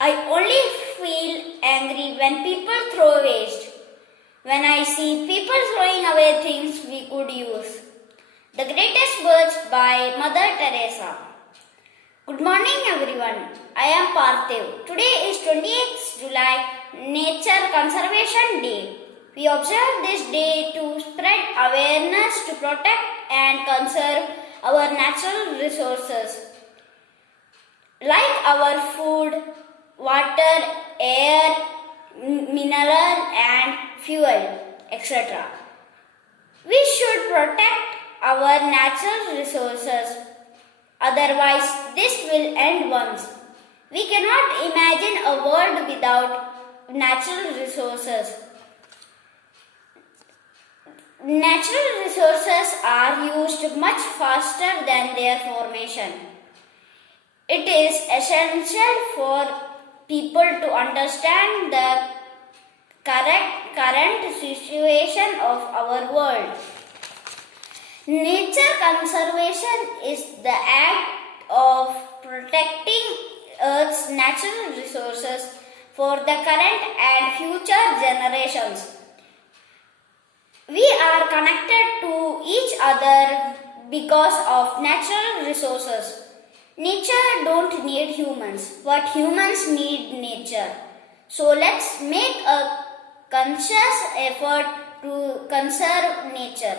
I only feel angry when people throw waste. When I see people throwing away things we could use. The Greatest Words by Mother Teresa. Good morning everyone. I am Parthiv. Today is 28th July, Nature Conservation Day. We observe this day to spread awareness to protect and conserve our natural resources like our food, water, air, mineral and fuel, etc. We should protect our natural resources, otherwise this will end once. We cannot imagine a world without natural resources. Natural resources are used much faster than their formation. It is essential for people to understand the current situation of our world. Nature conservation is the act of protecting Earth's natural resources for the current and future generations. We are connected to each other because of natural resources. Nature don't need humans, but humans need nature. So let's make a conscious effort to conserve nature.